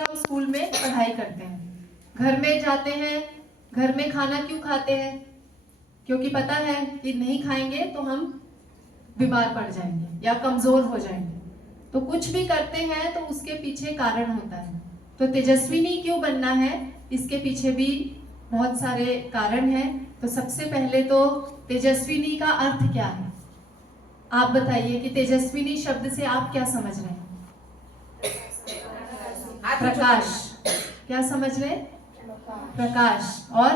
हम स्कूल में पढ़ाई करते हैं, घर में जाते हैं, घर में खाना क्यों खाते हैं? क्योंकि पता है कि नहीं खाएंगे तो हम बीमार पड़ जाएंगे या कमजोर हो जाएंगे। तो कुछ भी करते हैं तो उसके पीछे कारण होता है। तो तेजस्विनी क्यों बनना है, इसके पीछे भी बहुत सारे कारण हैं। तो सबसे पहले तो तेजस्विनी का अर्थ क्या है? आप बताइए कि तेजस्विनी शब्द से आप क्या समझ रहे हैं? प्रकाश। क्या समझ रहे हैं? प्रकाश। और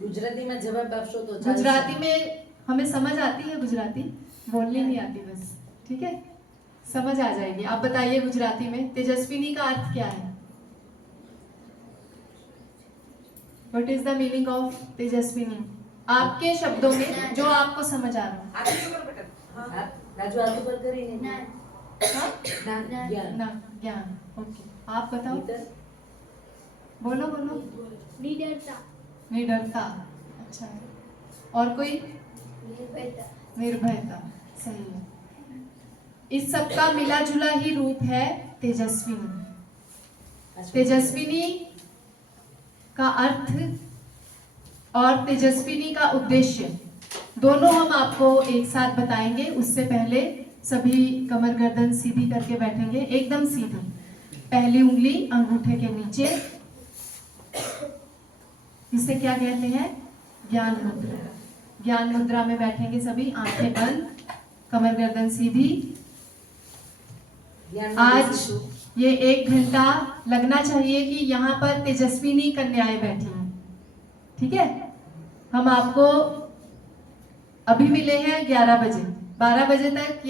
गुजराती में जवाब आपशो तो गुजराती में हमें समझ आती है, गुजराती बोलनी नहीं आती बस, ठीक है, समझ आ जाएगी। आप बताइए गुजराती में तेजस्विनी का अर्थ क्या है? What is the meaning of Tejaswini आपके शब्दों में, जो आपको समझ आ रहा है? राजू हाथ ऊपर करीने ना ज्ञान। ओके, आप बताओ, बोलो बोलो। निडरता। निडरता, अच्छा है। और कोई? निर्भयता, सही है। इस सब का मिला जुला ही रूप है तेजस्विनी। तेजस्विनी का अर्थ और तेजस्विनी का उद्देश्य दोनों हम आपको एक साथ बताएंगे। उससे पहले सभी कमर गर्दन सीधी करके बैठेंगे, एकदम सीधी। पहली उंगली अंगूठे के नीचे, इसे क्या कहते हैं? ज्ञान मुद्रा। ज्ञान मुद्रा में बैठेंगे सभी, आंखें बंद, कमर गर्दन सीधी। आज ये 1 घंटा लगना चाहिए कि यहाँ पर तेजस्विनी कन्याएं बैठी हैं, ठीक है। हम आपको अभी मिले हैं 11 बजे, 12 बजे तक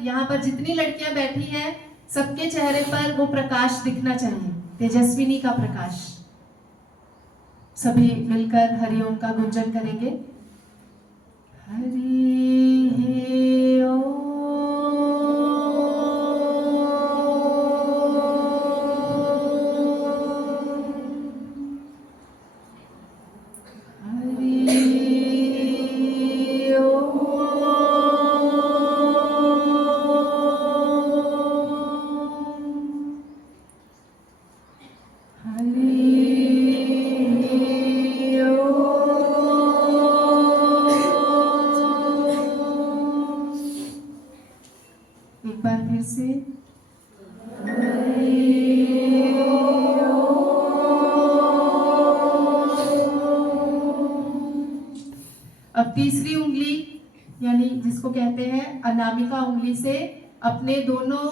यहाँ पर जितनी लड़कियां बैठी हैं सबके चेहरे पर वो प्रकाश दिखना चाहिए, तेजस्विनी का प्रकाश। सभी मिलकर हरिओम का गुंजन करेंगे। हरि ओम। एक बार फिर से अब तीसरी उंगली यानी जिसको कहते हैं अनामिका उंगली से अपने दोनों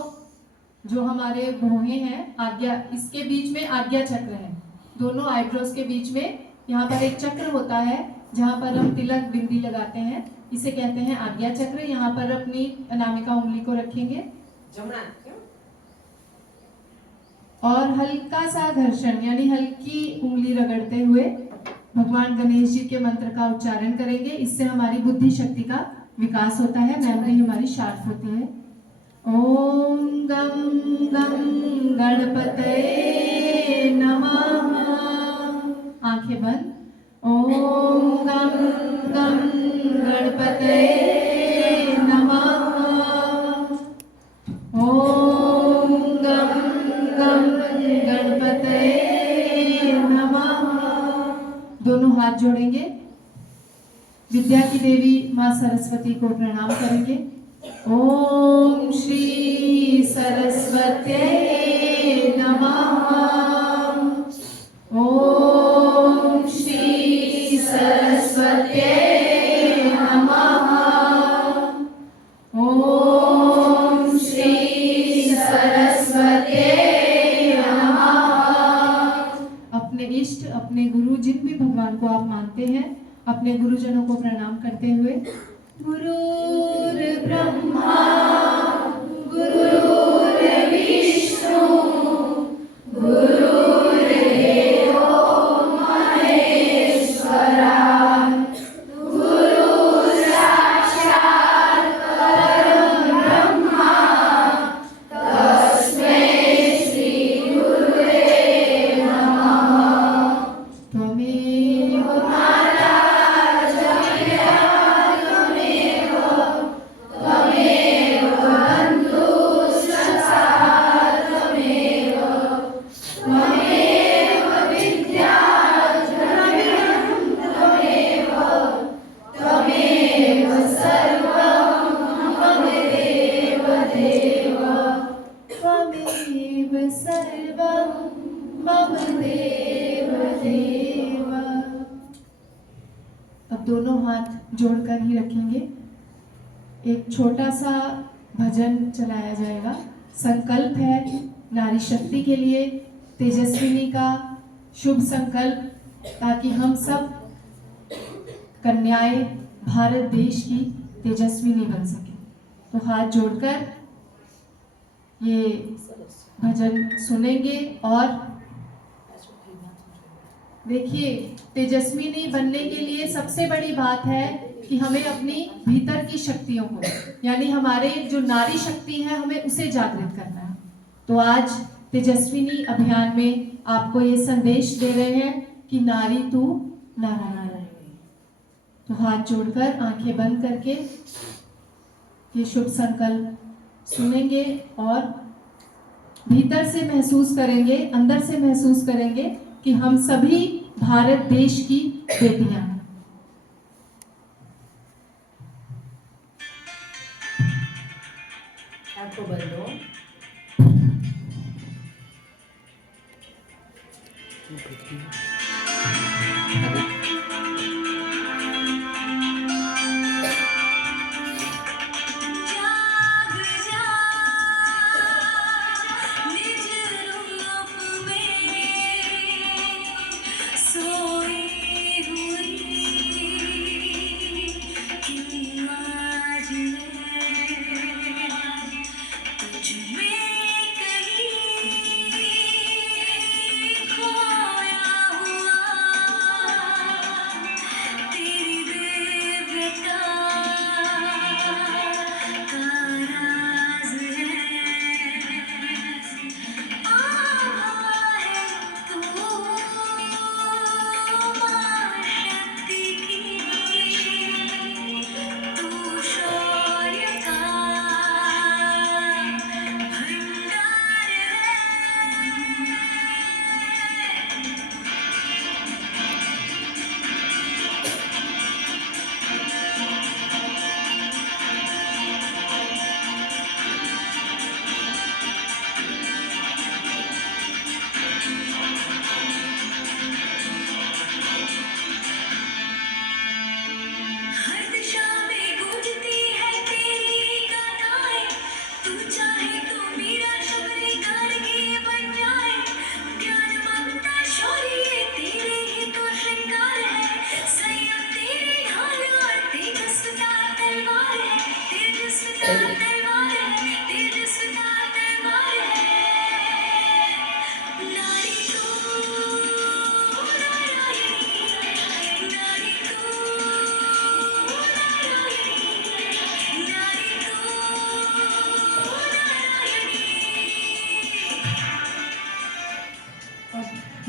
जो हमारे भौहें हैं, आज्ञा, इसके बीच में आज्ञा चक्र है, दोनों आईब्रोज के बीच में यहाँ पर एक चक्र होता है जहाँ पर हम तिलक बिंदी लगाते हैं, इसे कहते हैं आज्ञा चक्र। यहाँ पर अपनी अनामिका उंगली को रखेंगे और हल्का सा घर्षण यानी हल्की उंगली रगड़ते हुए भगवान गणेश जी के मंत्र का उच्चारण करेंगे। इससे हमारी बुद्धि शक्ति का विकास होता है, मेमोरी हमारी शार्प होती है। ओम गम गम गणपतये नमः। आंखें बंद। ओम गम गम गणपतये नमः। ओम गम गम गणपतये नमः। दोनों हाथ जोड़ेंगे, विद्या की देवी माँ सरस्वती को प्रणाम करेंगे। ओम श्री सरस्वत्यै नमः। ओम श्री सरस्वत्यै नमः। ओम श्री सरस्वत्यै नमः। अपने इष्ट, अपने गुरु, जिन भी भगवान को आप मानते हैं, अपने गुरुजनों को प्रणाम करते हुए गुरुर् ब्रह्मा गुरुर्विष्णु गुरुर्देवो महेश्वरा गुरुः साक्षात् परं ब्रह्मा तस्मै श्री गुरुवे नमः। त्वमेव माता त्वमेव दोनों हाथ जोड़कर ही रखेंगे। एक छोटा सा भजन चलाया जाएगा। संकल्प है नारी शक्ति के लिए, तेजस्विनी का शुभ संकल्प, ताकि हम सब कन्याएं भारत देश की तेजस्विनी बन सके। तो हाथ जोड़कर ये भजन सुनेंगे। और देखिए, तेजस्विनी बनने के लिए सबसे बड़ी बात है कि हमें अपनी भीतर की शक्तियों को, यानी हमारे जो नारी शक्ति है, हमें उसे जागृत करना है। तो आज तेजस्विनी अभियान में आपको ये संदेश दे रहे हैं कि नारी तू नारायण। तो हाथ जोड़कर आंखें बंद करके ये शुभ संकल्प सुनेंगे और भीतर से महसूस करेंगे, अंदर से महसूस करेंगे कि हम सभी भारत देश की बेटियां हैं। आंखों बंद हो।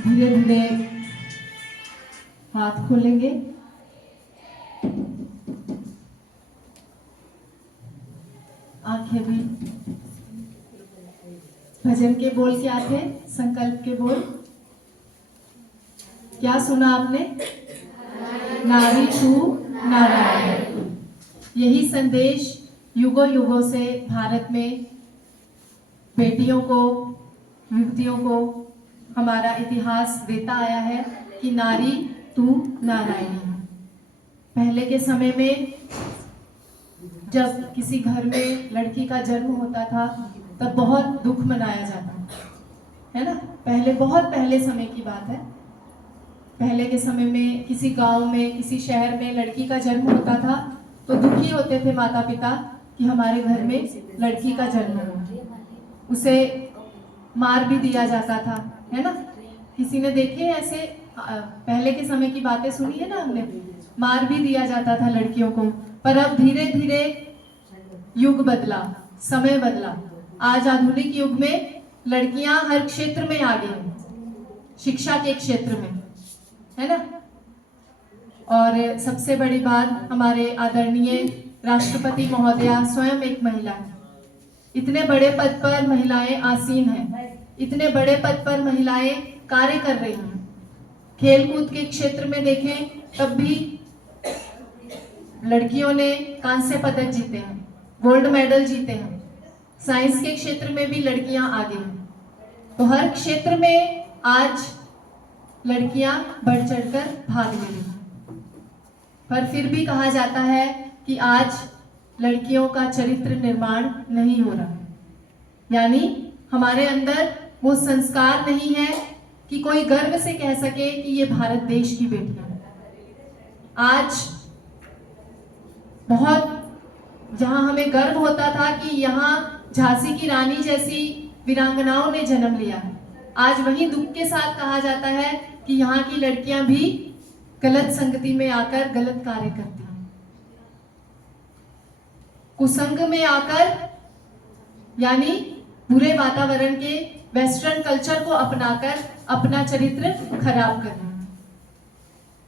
धीरे धीरे हाथ खोलेंगे। आंखें भी। भजन के बोल क्या थे? संकल्प के बोल क्या सुना आपने? नारी तू नारायण। यही संदेश युगों युगों से भारत में बेटियों को, युवतियों को हमारा इतिहास देता आया है कि नारी तू नारायणी है। पहले के समय में जब किसी घर में लड़की का जन्म होता था तब बहुत दुख मनाया जाता है ना। पहले, बहुत पहले समय की बात है। पहले के समय में किसी गांव में, किसी शहर में लड़की का जन्म होता था तो दुखी होते थे माता पिता कि हमारे घर में लड़की का जन्म हुआ। उसे मार भी दिया जाता था, है ना। किसी ने देखे ऐसे पहले के समय की बातें सुनी है ना हमने, मार भी दिया जाता था लड़कियों को। पर अब धीरे धीरे युग बदला, समय बदला। आज आधुनिक युग में लड़कियां हर क्षेत्र में आगे हैं, शिक्षा के क्षेत्र में, है ना। और सबसे बड़ी बात, हमारे आदरणीय राष्ट्रपति महोदया स्वयं एक महिला है। इतने बड़े पद पर महिलाएं आसीन हैं, इतने बड़े पद पर महिलाएं कार्य कर रही हैं। खेलकूद के क्षेत्र में देखें तब भी लड़कियों ने कांस्य पदक जीते हैं, गोल्ड मेडल जीते हैं। साइंस के क्षेत्र में भी लड़कियां आगे हैं। तो हर क्षेत्र में आज लड़कियां बढ़ चढ़कर भाग ले रही हैं। पर फिर भी कहा जाता है कि आज लड़कियों का चरित्र निर्माण नहीं हो रहा है। यानी हमारे अंदर वो संस्कार नहीं है कि कोई गर्व से कह सके कि ये भारत देश की बेटियां हैं। आज बहुत जहां हमें गर्व होता था कि यहाँ झांसी की रानी जैसी वीरांगनाओं ने जन्म लिया है, आज वही दुख के साथ कहा जाता है कि यहाँ की लड़कियां भी गलत संगति में आकर गलत कार्य करती हैं, कुसंग में आकर, यानी बुरे वातावरण के वेस्टर्न कल्चर को अपनाकर अपना चरित्र खराब कर रहे हैं।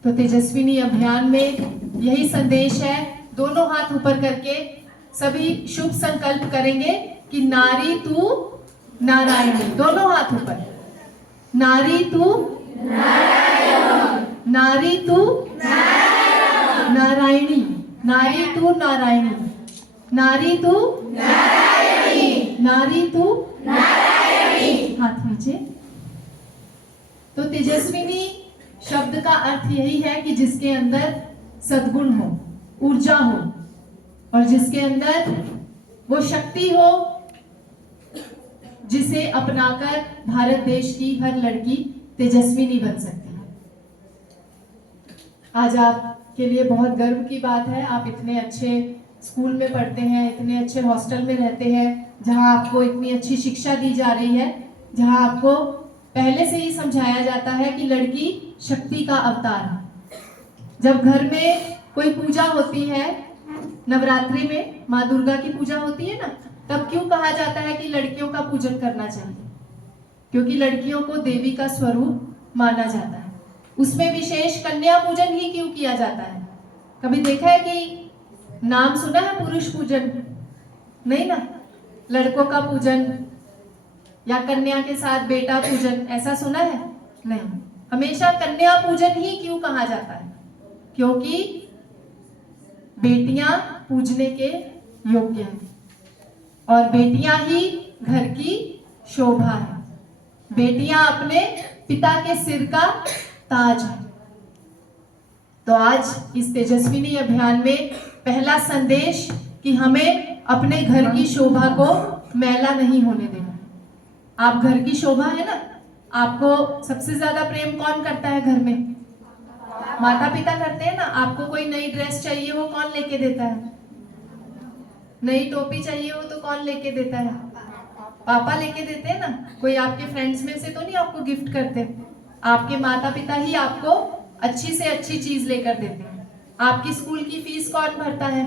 तो तेजस्विनी अभियान में यही संदेश है। दोनों हाथ ऊपर करके सभी शुभ संकल्प करेंगे कि नारी तू नारायणी। दोनों हाथ ऊपर। नारी तू नारी तू नारायणी। नारी तू नारायणी। नारी तू नारी तू हाथ नीचे। तो तेजस्विनी शब्द का अर्थ यही है कि जिसके अंदर सद्गुण हो, ऊर्जा हो, और जिसके अंदर वो शक्ति हो जिसे अपनाकर भारत देश की हर लड़की तेजस्विनी बन सकती है। आज आपके लिए बहुत गर्व की बात है। आप इतने अच्छे स्कूल में पढ़ते हैं, इतने अच्छे हॉस्टल में रहते हैं, जहां आपको इतनी अच्छी शिक्षा दी जा रही है, जहां आपको पहले से ही समझाया जाता है कि लड़की शक्ति का अवतार है। जब घर में कोई पूजा होती है, नवरात्रि में माँ दुर्गा की पूजा होती है ना, तब क्यों कहा जाता है कि लड़कियों का पूजन करना चाहिए? क्योंकि लड़कियों को देवी का स्वरूप माना जाता है। उसमें विशेष कन्या पूजन ही क्यों किया जाता है? कभी देखा है कि नाम सुना है पुरुष पूजन? नहीं ना। लड़कों का पूजन या कन्या के साथ बेटा पूजन ऐसा सुना है? नहीं। हमेशा कन्या पूजन ही क्यों कहा जाता है? क्योंकि बेटियां पूजने के योग्य हैं और बेटियां ही घर की शोभा है। बेटियां अपने पिता के सिर का ताज है। तो आज इस तेजस्विनी अभियान में पहला संदेश कि हमें अपने घर की शोभा को मैला नहीं होने देना। आप घर की शोभा है ना। आपको सबसे ज्यादा प्रेम कौन करता है घर में? माता पिता करते हैं ना। आपको कोई नई ड्रेस चाहिए हो, कौन लेके देता है? नई टोपी चाहिए हो तो कौन लेके देता है? पापा लेके देते हैं ना। कोई आपके फ्रेंड्स में से तो नहीं आपको गिफ्ट करते। आपके माता पिता ही आपको अच्छी से अच्छी चीज लेकर देते हैं। आपकी स्कूल की फीस कौन भरता है?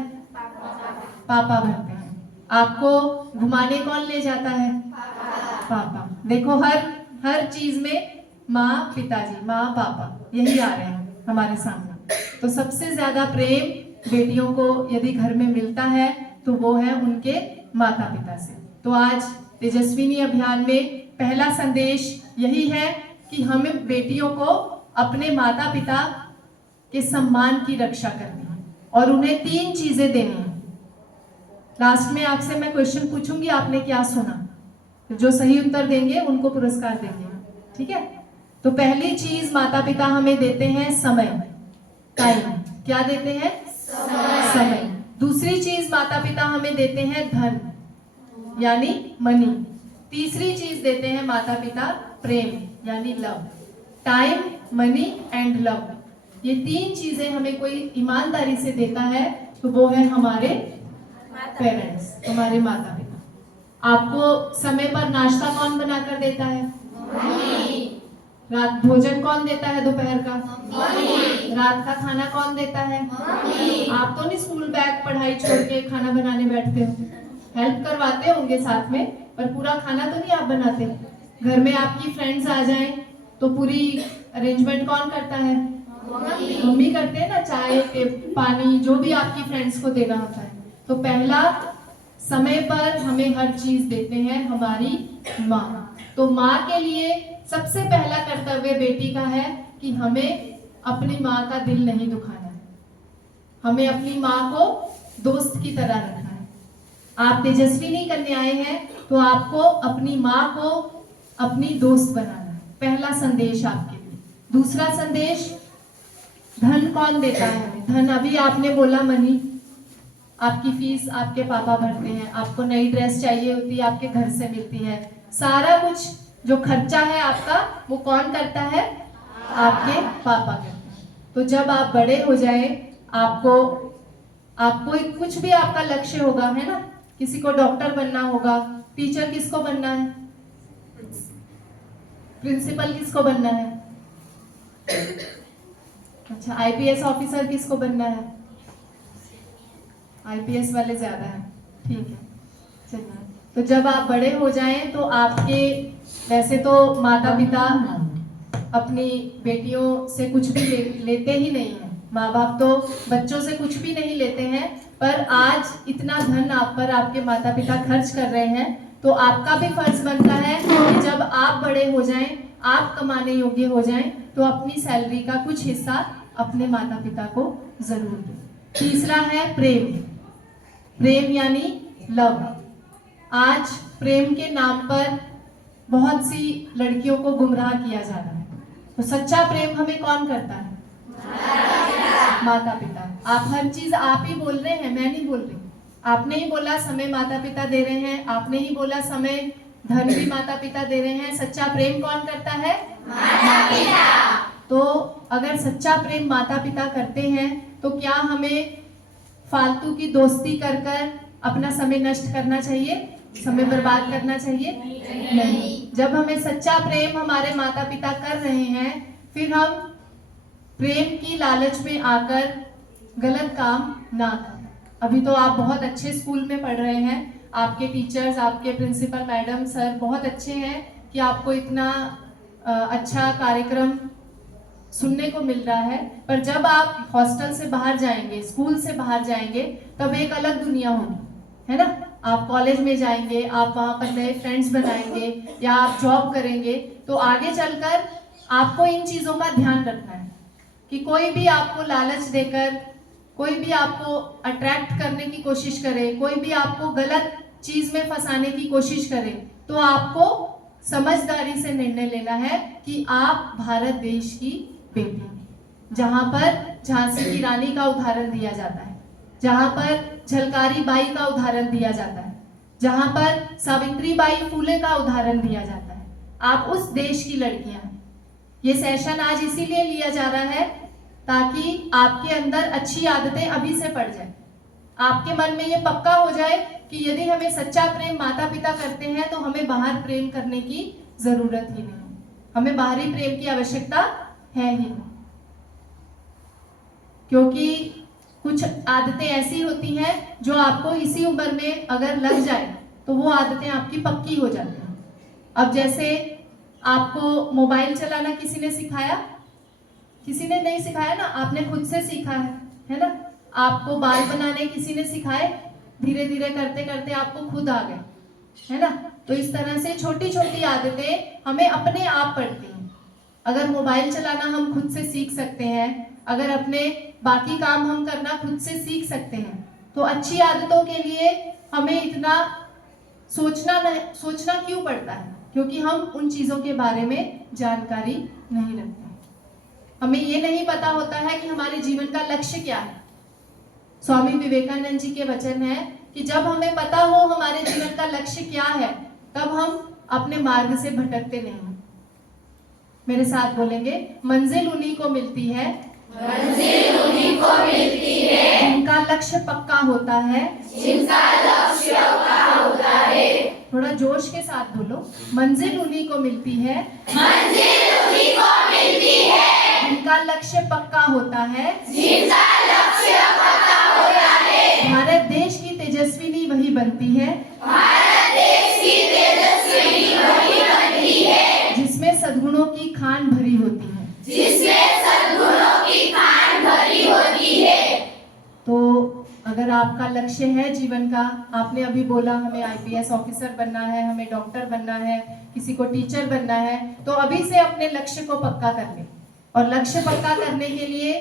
पापा भरते हैं। आपको घुमाने कौन ले जाता है? पापा। देखो हर चीज में माँ पिताजी, माँ पापा यही आ रहे हैं हमारे सामने। तो सबसे ज्यादा प्रेम बेटियों को यदि घर में मिलता है तो वो है उनके माता पिता से। तो आज तेजस्विनी अभियान में पहला संदेश यही है कि हमें बेटियों को अपने माता पिता के सम्मान की रक्षा करनी है और उन्हें 3 चीजें देनी है। लास्ट में आपसे मैं क्वेश्चन पूछूंगी, आपने क्या सुना? तो जो सही उत्तर देंगे उनको पुरस्कार देंगे। ठीक है। तो पहली चीज माता पिता हमें देते हैं समय, टाइम। क्या देते हैं? समय। दूसरी चीज माता पिता हमें देते हैं धन, यानी मनी। तीसरी चीज देते हैं माता पिता प्रेम, यानी love. Time, money and love, ये 3 चीजें हमें कोई ईमानदारी से देता है तो वो है हमारे पेरेंट्स, हमारे माता पिता। आपको समय पर नाश्ता कौन बनाकर देता है? रात भोजन कौन देता है? दोपहर का रात का खाना कौन देता है? आप तो नहीं स्कूल बैग पढ़ाई छोड़ के खाना बनाने बैठते हो। हेल्प करवाते होंगे साथ में, पर पूरा खाना तो नहीं आप बनाते। घर में आपकी फ्रेंड्स आ जाएं तो पूरी अरेंजमेंट कौन करता है? मम्मी करते हैं ना। चाय पानी जो भी आपकी फ्रेंड्स को देना होता है। तो पहला, समय पर हमें हर चीज देते हैं हमारी माँ। तो माँ के लिए सबसे पहला कर्तव्य बेटी का है कि हमें अपनी माँ का दिल नहीं दुखाना है। हमें अपनी माँ को दोस्त की तरह रखना है। आप तेजस्विनी कन्याएं हैं तो आपको अपनी माँ को अपनी दोस्त बनाना है। पहला संदेश आपके लिए। दूसरा संदेश, धन कौन देता है हमें? धन अभी आपने बोला मनी, आपकी फीस आपके पापा भरते हैं, आपको नई ड्रेस चाहिए होती है आपके घर से मिलती है, सारा कुछ जो खर्चा है आपका वो कौन करता है? आपके पापा करते हैं। तो जब आप बड़े हो जाए, आपको आपको कुछ भी आपका लक्ष्य होगा, है ना, किसी को डॉक्टर बनना होगा, टीचर किसको बनना है, प्रिंसिपल किसको बनना है, अच्छा आईपीएस ऑफिसर किसको बनना है? आईपीएस वाले ज्यादा है, ठीक है। चलिए, तो जब आप बड़े हो जाएं तो आपके, वैसे तो माता पिता अपनी बेटियों से कुछ भी लेते ही नहीं है, माँ बाप तो बच्चों से कुछ भी नहीं लेते हैं, पर आज इतना धन आप पर आपके माता पिता खर्च कर रहे हैं, तो आपका भी फर्ज बनता है कि जब आप बड़े हो जाएं, आप कमाने योग्य हो जाएं, तो अपनी सैलरी का कुछ हिस्सा अपने माता पिता को जरूर दें। तीसरा है प्रेम। प्रेम यानी लव। आज प्रेम के नाम पर बहुत सी लड़कियों को गुमराह किया जा रहा है, तो सच्चा प्रेम हमें कौन करता है? माता पिता। आप हर चीज आप ही बोल रहे हैं, मैं नहीं बोल रही। आपने ही बोला समय माता पिता दे रहे हैं, आपने ही बोला समय धन भी माता पिता दे रहे हैं। सच्चा प्रेम कौन करता है? माता पिता। तो अगर सच्चा प्रेम माता पिता करते हैं तो क्या हमें फालतू की दोस्ती कर कर अपना समय नष्ट करना चाहिए, समय बर्बाद करना चाहिए? नहीं। जब हमें सच्चा प्रेम हमारे माता पिता कर रहे हैं, फिर हम प्रेम की लालच में आकर गलत काम ना करें। अभी तो आप बहुत अच्छे स्कूल में पढ़ रहे हैं, आपके टीचर्स, आपके प्रिंसिपल मैडम सर बहुत अच्छे हैं कि आपको इतना अच्छा कार्यक्रम सुनने को मिल रहा है, पर जब आप हॉस्टल से बाहर जाएंगे, स्कूल से बाहर जाएंगे, तब एक अलग दुनिया होगी, है ना। आप कॉलेज में जाएंगे, आप वहां पर नए फ्रेंड्स बनाएंगे या आप जॉब करेंगे, तो आगे चलकर आपको इन चीजों का ध्यान रखना है कि कोई भी आपको लालच देकर, कोई भी आपको अट्रैक्ट करने की कोशिश करे, कोई भी आपको गलत चीज में फंसाने की कोशिश करे, तो आपको समझदारी से निर्णय लेना है कि आप भारत देश की बेटी हैं, जहां पर झांसी की रानी का उदाहरण दिया जाता है, जहां पर झलकारी बाई का उदाहरण दिया जाता है, जहां पर सावित्री बाई फूले का उदाहरण दिया जाता है। आप उस देश की लड़कियां हैं। ये सेशन आज इसीलिए लिया जा रहा है ताकि आपके अंदर अच्छी आदतें अभी से पड़ जाए, आपके मन में ये पक्का हो जाए कि यदि हमें सच्चा प्रेम माता पिता करते हैं तो हमें बाहर प्रेम करने की जरूरत ही नहीं, हमें बाहरी प्रेम की आवश्यकता है ही नहीं। क्योंकि कुछ आदतें ऐसी होती हैं जो आपको इसी उम्र में अगर लग जाए तो वो आदतें आपकी पक्की हो जाती हैं। अब जैसे आपको मोबाइल चलाना किसी ने सिखाया? किसी ने नहीं सिखाया ना, आपने खुद से सीखा है ना। आपको बाल बनाने किसी ने सिखाए? धीरे धीरे करते करते आपको खुद आ गए, है ना। तो इस तरह से छोटी छोटी आदतें हमें अपने आप पड़ती हैं। अगर मोबाइल चलाना हम खुद से सीख सकते हैं, अगर अपने बाकी काम हम करना खुद से सीख सकते हैं, तो अच्छी आदतों के लिए हमें इतना सोचना क्यों पड़ता है? क्योंकि हम उन चीजों के बारे में जानकारी नहीं रखते। हमें ये नहीं पता होता है कि हमारे जीवन का लक्ष्य क्या है। स्वामी विवेकानंद जी के वचन है कि जब हमें पता हो हमारे जीवन का लक्ष्य क्या है, तब हम अपने मार्ग से भटकते नहीं। मेरे साथ बोलेंगे, मंजिल उन्हीं को मिलती है, मंजिल उन्हीं को मिलती है जिनका लक्ष्य पक्का होता है, जिनका लक्ष्य पक्का होता है। थोड़ा जोश के साथ बोलो, मंजिल उन्हीं को मिलती है, मंजिल उन्हीं को मिलती है जिनका लक्ष्य पक्का होता है, जिनका लक्ष्य पक्का होता है। भारत देश की तेजस्विनी वही बनती है, भारत देश की तेजस्विनी वही बनती है जिसमें सद्गुणों की खान भरी होती है, जिसमें सद्गुणों की खान भरी होती है। तो अगर आपका लक्ष्य है जीवन का, आपने अभी बोला हमें आईपीएस ऑफिसर बनना है, हमें डॉक्टर बनना है, किसी को टीचर बनना है, तो अभी से अपने लक्ष्य को पक्का कर लें। और लक्ष्य पक्का करने के लिए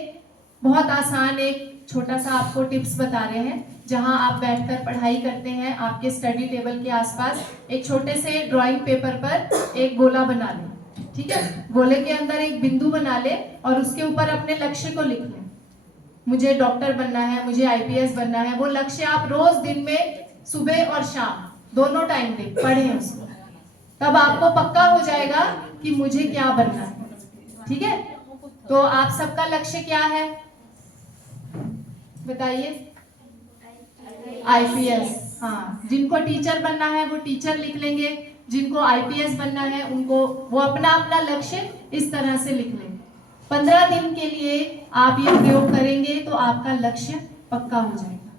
बहुत आसान एक छोटा सा आपको टिप्स बता रहे हैं। जहां आप बैठकर पढ़ाई करते हैं, आपके स्टडी टेबल के आसपास एक छोटे से ड्राइंग पेपर पर एक गोला बना लें, ठीक है। गोले के अंदर एक बिंदु बना ले और उसके ऊपर अपने लक्ष्य को लिख लें। मुझे डॉक्टर बनना है, मुझे आईपीएस बनना है, वो लक्ष्य आप रोज दिन में सुबह और शाम दोनों टाइम पे पढ़ें उसको, तब आपको पक्का हो जाएगा कि मुझे क्या बनना है। ठीक है, तो आप सबका लक्ष्य क्या है बताइए? आईपीएस। हाँ, जिनको टीचर बनना है वो टीचर लिख लेंगे, जिनको आईपीएस बनना है उनको वो अपना अपना लक्ष्य इस तरह से लिख लेंगे। 15 दिन के लिए आप ये प्रयोग करेंगे तो आपका लक्ष्य पक्का हो जाएगा।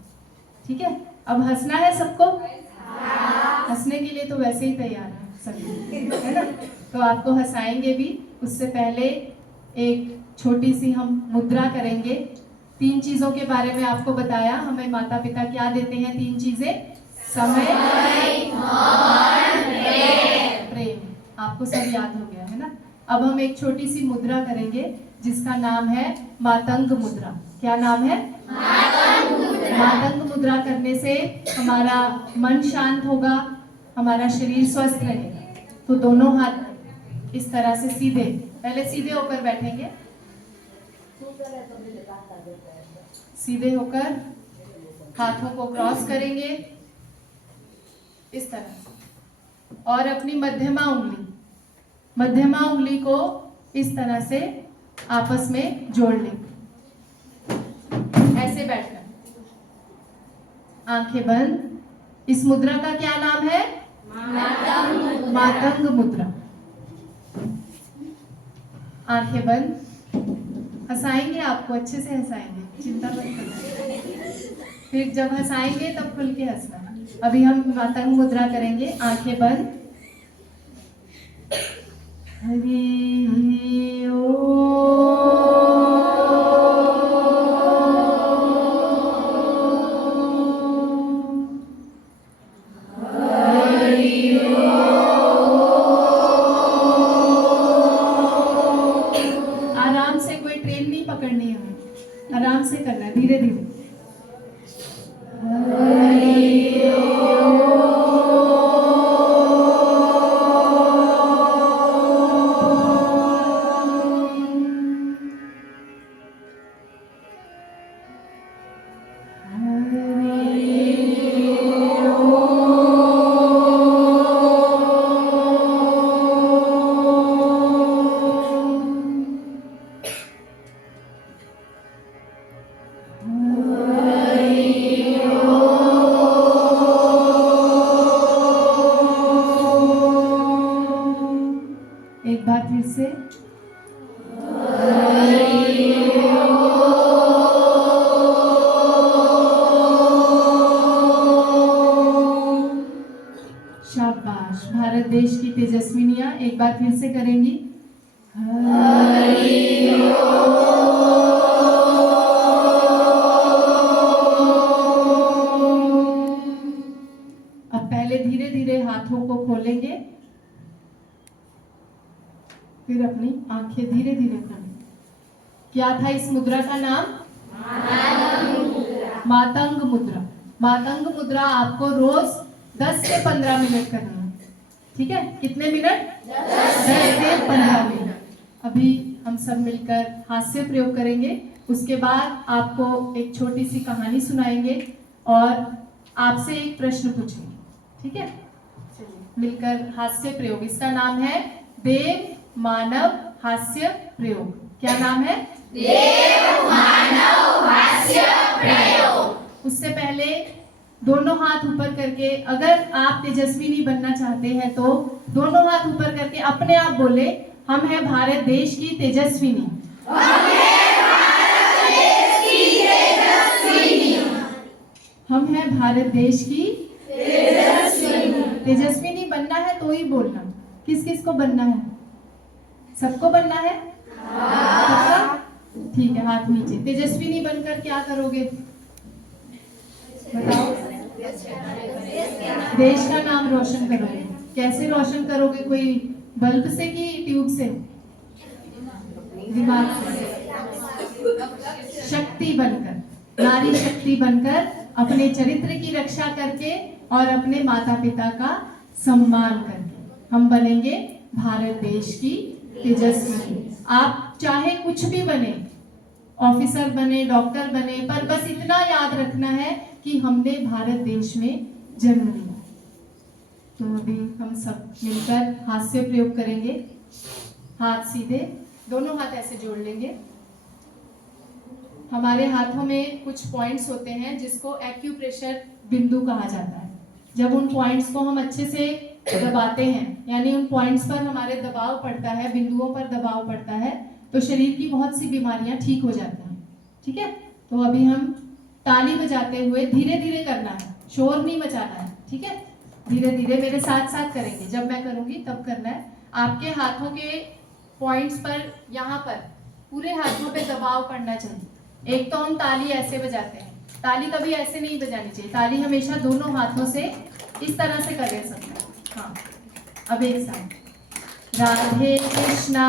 ठीक है, अब हंसना है सबको। हंसने के लिए तो वैसे ही तैयार है सभी, है ना? तो आपको हंसाएंगे भी। उससे पहले एक छोटी सी हम मुद्रा करेंगे। 3 चीजों के बारे में आपको बताया, हमें माता पिता क्या देते हैं? 3 चीजें, समय, प्रेम। आपको सब याद हो गया है ना? अब हम एक छोटी सी मुद्रा करेंगे जिसका नाम है मातंग मुद्रा। क्या नाम है? मातंग मुद्रा करने से हमारा मन शांत होगा, हमारा शरीर स्वस्थ रहेगा। तो दोनों हाथ इस तरह से सीधे, पहले सीधे होकर बैठेंगे, सीधे होकर हाथों को क्रॉस करेंगे इस तरह से, और अपनी मध्यमा उंगली को इस तरह से आपस में जोड़ लेंगे। ऐसे बैठना, आंखें बंद। इस मुद्रा का क्या नाम है? मातंग मुद्रा। आंखें बंद। हंसाएंगे आपको, अच्छे से हंसाएंगे, चिंता मत करना। फिर जब हंसाएंगे तब खुल के हंसना। अभी हम मातंग मुद्रा करेंगे, आंखें बंद। हरि ओम। आराम से, कोई ट्रेन नहीं पकड़नी है, आराम से करना है, धीरे धीरे। एक बार फिर से। शाबाश, भारत देश की तेजस्विनियां एक बार फिर से करेंगी। अब पहले धीरे धीरे हाथों को खोलेंगे, फिर अपनी आंखें धीरे धीरे खोलेंगे। क्या था इस मुद्रा का नाम? मातंग मुद्रा। मातंग मुद्रा आपको रोज 10 से 15 मिनट करना है। ठीक है, कितने मिनट? 10 से 15 मिनट। अभी हम सब मिलकर हास्य प्रयोग करेंगे, उसके बाद आपको एक छोटी सी कहानी सुनाएंगे और आपसे एक प्रश्न पूछेंगे। ठीक है, चलिए मिलकर हास्य प्रयोग। इसका नाम है देव मानव हास्य प्रयोग। क्या नाम है? देव मानव हास्य प्रयोग। उससे पहले दोनों हाथ ऊपर करके, अगर आप तेजस्विनी बनना चाहते हैं तो दोनों हाथ ऊपर करके अपने आप बोले, हम हैं भारत देश की तेजस्विनी। हम हैं भारत देश की तेजस्विनी। हम हैं भारत देश की तेजस्विनी। तेजस्विनी बनना है तो ही बोलना। किस किस को बनना है? सबको बनना है? सबका? ठीक है, हाथ नीचे। तेजस्विनी बनकर क्या करोगे बताओ? देश का नाम रोशन करोगे। कैसे रोशन करोगे? कोई बल्ब से कि ट्यूब से? दिमाग से। शक्ति बनकर, नारी शक्ति बनकर, अपने चरित्र की रक्षा करके और अपने माता पिता का सम्मान करके हम बनेंगे भारत देश की तेजस्विनी। आप चाहे कुछ भी बने, ऑफिसर बने, डॉक्टर बने, पर बस इतना याद रखना है कि हमने भारत देश में जन्म लिया। तो अभी हम सब मिलकर हास्य प्रयोग करेंगे। हाथ सीधे, दोनों हाथ ऐसे जोड़ लेंगे। हमारे हाथों में कुछ पॉइंट्स होते हैं जिसको एक्यूप्रेशर बिंदु कहा जाता है। जब उन पॉइंट्स को हम अच्छे से दबाते हैं, यानी उन पॉइंट्स पर हमारे दबाव पड़ता है, बिंदुओं पर दबाव पड़ता है, तो शरीर की बहुत सी बीमारियां ठीक हो जाती हैं। ठीक है, तो अभी हम ताली बजाते हुए धीरे धीरे करना है, शोर नहीं मचाना है। ठीक है, धीरे धीरे मेरे साथ साथ करेंगे। जब मैं करूंगी तब करना है। आपके हाथों के पॉइंट्स पर, यहाँ पर पूरे हाथों पे दबाव पड़ना चाहिए। एक तो हम ताली ऐसे बजाते हैं, ताली कभी ऐसे नहीं बजानी चाहिए। ताली हमेशा दोनों हाथों से इस तरह से कर सकते हैं। हाँ, अब एक साथ। राधे कृष्णा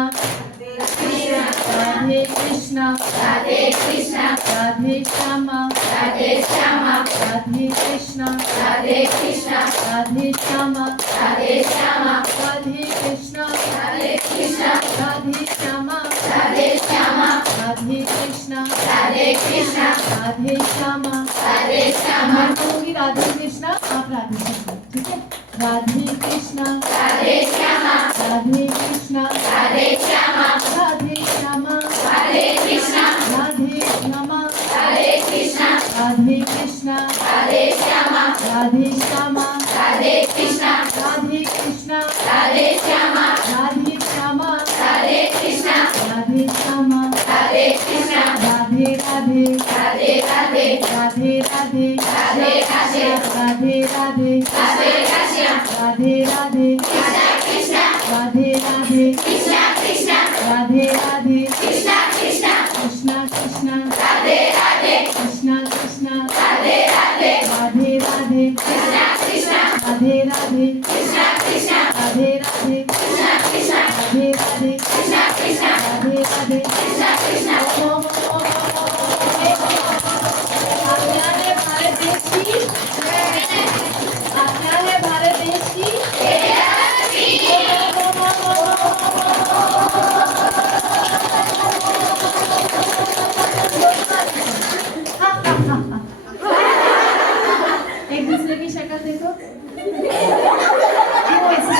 राधे कृष्णा राधे कृष्णा राधे श्यामा राधे श्यामा राधे कृष्णा राधे कृष्णा राधे श्यामा राधे श्यामा राधे कृष्णा राधे कृष्णा राधे श्यामा राधे श्यामा राधे कृष्णा राधे कृष्णा राधे श्यामा। राधे श्यामा मैं कहूँगी राधे कृष्णा, आप राधे श्यामा। ठीक है, राधे कृष्णा राधे श्यामा राधे कृष्णा राधे श्यामा राधे श्यामा राधे कृष्णा राधे श्यामा राधे कृष्णा राधे कृष्णा राधे श्यामा राधे श्यामा राधे कृष्णा राधे कृष्णा राधे श्यामा राधे श्यामा राधे कृष्णा राधे श्यामा राधे कृष्णा राधे राधे राधे राधे राधे राधे राधे राधे राधे राधे राधे राधे राधे राधे कृष्णा कृष्णा राधे राधे कृष्णा कृष्णा राधे राधे कृष्णा कृष्णा कृष्णा कृष्णा राधे राधे कृष्णा कृष्णा राधे राधे राधे राधे कृष्णा कृष्णा राधे राधे कृष्णा कृष्णा राधे राधे कृष्णा कृष्णा राधे राधे कृष्णा कृष्णा राधे राधे कृष्णा कृष्णा आज्ञा है भारत देश की, आज्ञा है भारत देश की। एक दूसरे की शक्ल देखो, क्यों ऐसे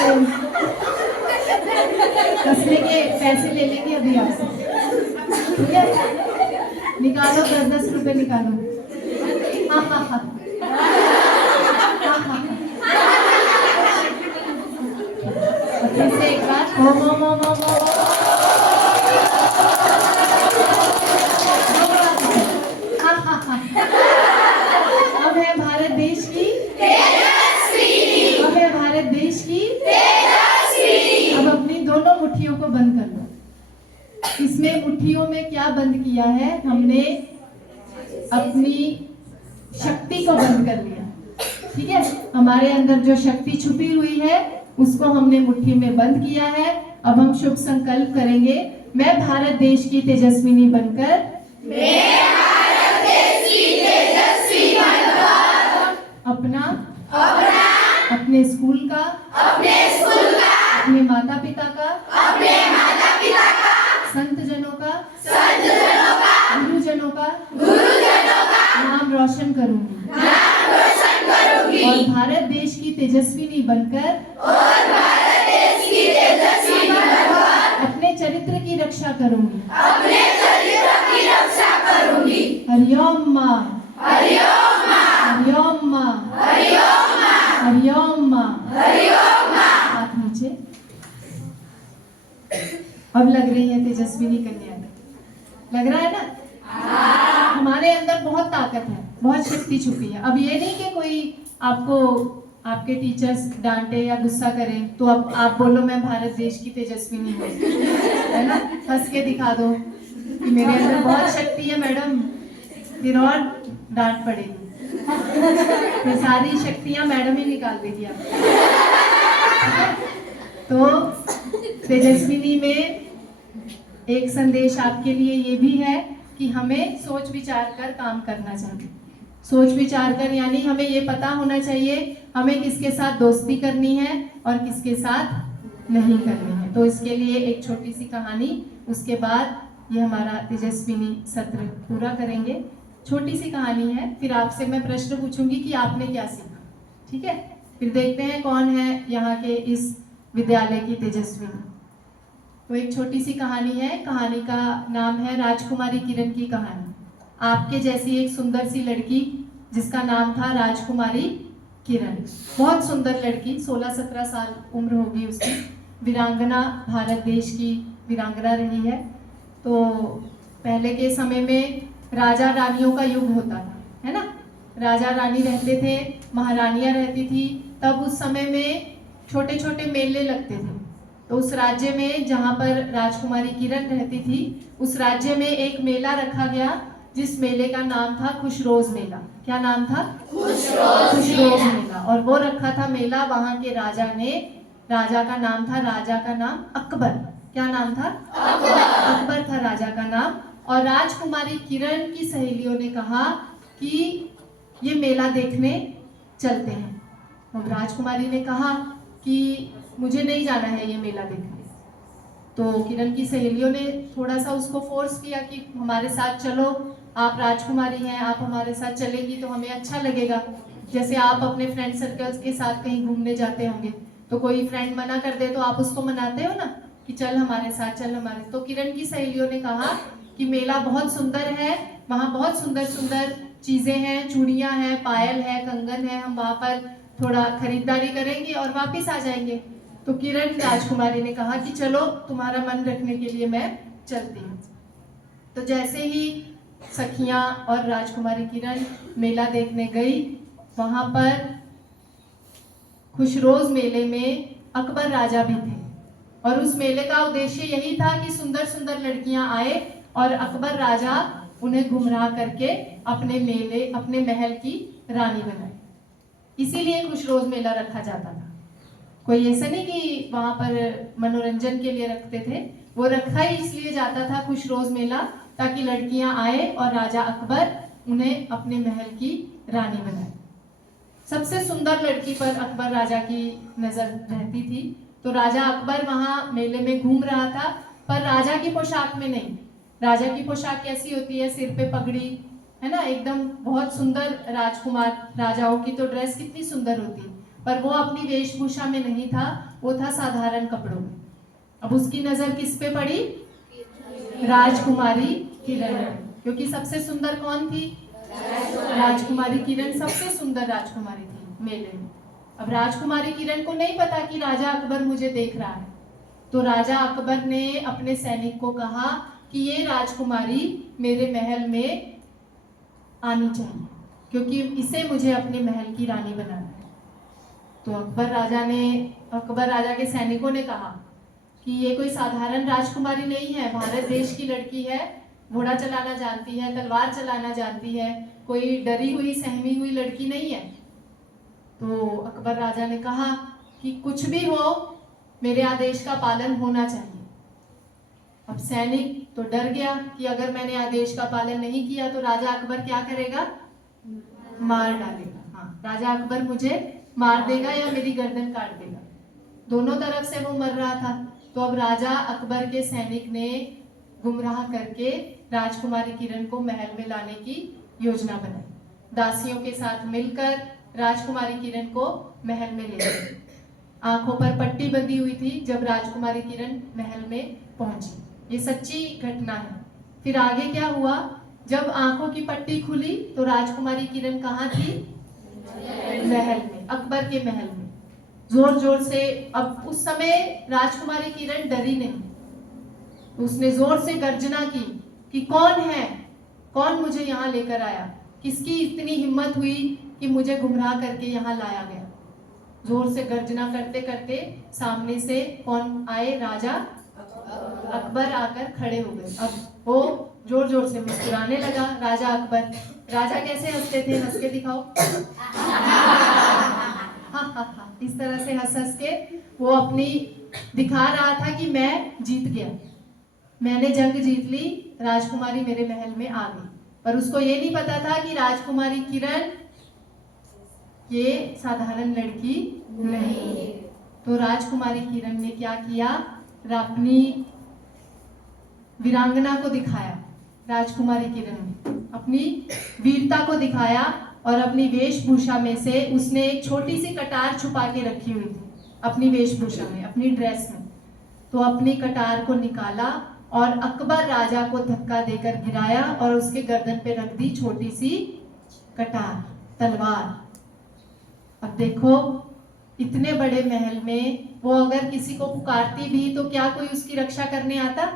कसने के पैसे ले लेंगे अभी आपसे। ठीक है, निकालो 10-10 रुपए निकालो। हाँ हाँ हाँ हाँ हाँ। फिर से एक बार ओम ओम ओम ओम ओम। हाँ हाँ हाँ। अब है भारत देश की, अब है भारत देश की। अब अपनी दोनों मुट्ठियों को बंद कर लो। इसमें मुट्ठियों में क्या बंद किया है हमने? अपनी शक्ति को बंद कर लिया। ठीक है, हमारे अंदर जो शक्ति छुपी हुई है उसको हमने मुट्ठी में बंद किया है। अब हम शुभ संकल्प करेंगे। मैं भारत देश की तेजस्विनी बनकर, अपना अपने स्कूल का, अपने माता पिता का, संत जनों का, गुरुजनों का नाम रोशन करूंगी। और भारत देश की तेजस्विनी बनकर, अपने चरित्र की रक्षा करूंगी। हरिओम माँ, हरिओम माँ, हरिओम माँ। हाथ नीचे। अब लग रही है तेजस्विनी कन्या। लग रहा है ना? हमारे अंदर बहुत ताकत है, बहुत शक्ति छुपी है। अब ये नहीं कि कोई आपको, आपके टीचर्स डांटे या गुस्सा करें तो अब आप बोलो मैं भारत देश की तेजस्विनी हूँ, है ना? हंस के दिखा दो कि मेरे अंदर बहुत शक्ति है मैडम, फिर और डांट पड़ेगी। तो सारी शक्तियां मैडम ही निकाल देगी आप। तो तेजस्विनी में एक संदेश आपके लिए ये भी है कि हमें सोच विचार कर काम करना चाहिए। सोच विचार कर यानी हमें ये पता होना चाहिए हमें किसके साथ दोस्ती करनी है और किसके साथ नहीं करनी है। तो इसके लिए एक छोटी सी कहानी, उसके बाद ये हमारा तेजस्विनी सत्र पूरा करेंगे। छोटी सी कहानी है, फिर आपसे मैं प्रश्न पूछूंगी कि आपने क्या सीखा, ठीक है? फिर देखते हैं कौन है यहाँ के इस विद्यालय की तेजस्विनी। तो एक छोटी सी कहानी है, कहानी का नाम है राजकुमारी किरण की कहानी। आपके जैसी एक सुंदर सी लड़की जिसका नाम था राजकुमारी किरण, बहुत सुंदर लड़की, 16-17 साल उम्र होगी उसकी, वीरांगना, भारत देश की वीरांगना रही है। तो पहले के समय में राजा रानियों का युग होता था, है ना? राजा रानी रहते थे, महारानियां रहती थी। तब उस समय में छोटे छोटे मेले लगते थे। तो उस राज्य में जहाँ पर राजकुमारी किरण रहती थी, उस राज्य में एक मेला रखा गया जिस मेले का नाम था खुशरोज मेला। क्या नाम था? खुशरोज मेला। और वो रखा था मेला वहाँ के राजा ने, राजा का नाम था, राजा का नाम अकबर। क्या नाम था? अकबर था राजा का नाम। और राजकुमारी किरण की सहेलियों ने कहा कि ये मेला देखने चलते हैं। अब राजकुमारी ने कहा कि मुझे नहीं जाना है ये मेला देखने। तो किरण की सहेलियों ने थोड़ा सा उसको फोर्स किया कि हमारे साथ चलो, आप राजकुमारी हैं, आप हमारे साथ चलेंगी तो हमें अच्छा लगेगा। जैसे आप अपने फ्रेंड सर्कल्स के साथ कहीं घूमने जाते होंगे तो कोई फ्रेंड मना कर दे तो आप उसको मनाते हो ना कि चल हमारे साथ, चल हमारे। तो किरण की सहेलियों ने कहा कि मेला बहुत सुंदर है, वहाँ बहुत सुंदर सुंदर चीजें हैं, चूड़ियां हैं, पायल है, कंगन है, हम वहाँ पर थोड़ा खरीदारी करेंगे और वापिस आ जाएंगे। तो किरण राजकुमारी ने कहा कि चलो तुम्हारा मन रखने के लिए मैं चलती हूँ। तो जैसे ही सखियां और राजकुमारी किरण मेला देखने गई, वहां पर खुशरोज मेले में अकबर राजा भी थे। और उस मेले का उद्देश्य यही था कि सुंदर सुंदर लड़कियां आए और अकबर राजा उन्हें गुमराह करके अपने मेले, अपने महल की रानी बनाए। इसीलिए खुशरोज मेला रखा जाता था। कोई ऐसा नहीं कि वहां पर मनोरंजन के लिए रखते थे, वो रखा ही इसलिए जाता था खुशरोज मेला ताकि लड़कियां आए और राजा अकबर उन्हें अपने महल की रानी बनाए। सबसे सुंदर लड़की पर अकबर राजा की नजर रहती थी। तो राजा अकबर वहां मेले में घूम रहा था, पर राजा की पोशाक में नहीं। राजा की पोशाक कैसी होती है? सिर पे पगड़ी, है ना, एकदम बहुत सुंदर। राजकुमार राजाओं की तो ड्रेस कितनी सुंदर होती, पर वो अपनी वेशभूषा में नहीं था, वो था साधारण कपड़ों में। अब उसकी नजर किस पे पड़ी? राजकुमारी किरण, क्योंकि सबसे सुंदर कौन थी? राजकुमारी किरण सबसे सुंदर राजकुमारी थी मेले में। अब राजकुमारी किरण को नहीं पता कि राजा अकबर मुझे देख रहा है। तो राजा अकबर ने अपने सैनिक को कहा कि ये राजकुमारी मेरे महल में आनी चाहिए, क्योंकि इसे मुझे अपने महल की रानी बनाना है। तो अकबर राजा के सैनिकों ने कहा कि ये कोई साधारण राजकुमारी नहीं है, भारत देश की लड़की है, घोड़ा चलाना जानती है, तलवार चलाना जानती है, कोई डरी हुई सहमी हुई लड़की नहीं है। तो अकबर राजा ने कहा कि कुछ भी हो, मेरे आदेश का पालन होना चाहिए। अब सैनिक तो डर गया कि अगर मैंने आदेश का पालन नहीं किया तो राजा अकबर क्या करेगा? मार डालेगा। हाँ, राजा अकबर मुझे मार देगा या मेरी गर्दन काट देगा। दोनों तरफ से वो मर रहा था। तो अब राजा अकबर के सैनिक ने गुमराह करके राजकुमारी किरण को महल में लाने की योजना बनाई। दासियों के साथ मिलकर राजकुमारी किरण को महल में ले गए। आंखों पर पट्टी बंधी हुई थी जब राजकुमारी किरण महल में पहुंची। ये सच्ची घटना है। फिर आगे क्या हुआ? जब आंखों की पट्टी खुली तो राजकुमारी किरण कहाँ थी? महल में, अकबर के महल में। जोर जोर से, अब उस समय राजकुमारी किरण डरी नहीं, उसने जोर से गर्जना की कि कौन है, कौन मुझे यहाँ लेकर आया, किसकी इतनी हिम्मत हुई कि मुझे गुमराह करके यहाँ लाया गया। जोर से गर्जना करते करते सामने से कौन आए? राजा अकबर आकर खड़े हो गए। अब वो जोर जोर से मुस्कुराने लगा राजा अकबर। राजा कैसे हंसते थे? हंस के दिखाओ। इस तरह से हंस हंस के वो अपनी दिखा रहा था कि मैं जीत गया, मैंने जंग जीत ली, राजकुमारी मेरे महल में आ गई। पर उसको ये नहीं पता था कि राजकुमारी किरण ये साधारण लड़की नहीं है। तो राजकुमारी किरण ने क्या किया? अपनी वीरांगना को दिखाया। राजकुमारी किरण ने अपनी वीरता को दिखाया और अपनी वेशभूषा में से उसने एक छोटी सी कटार छुपा के रखी हुई थी अपनी वेशभूषा में, अपनी ड्रेस में। तो अपनी कटार को निकाला और अकबर राजा को धक्का देकर गिराया और उसके गर्दन पे रख दी छोटी सी कटार, तलवार। अब देखो, इतने बड़े महल में वो अगर किसी को पुकारती भी तो क्या कोई उसकी रक्षा करने आता?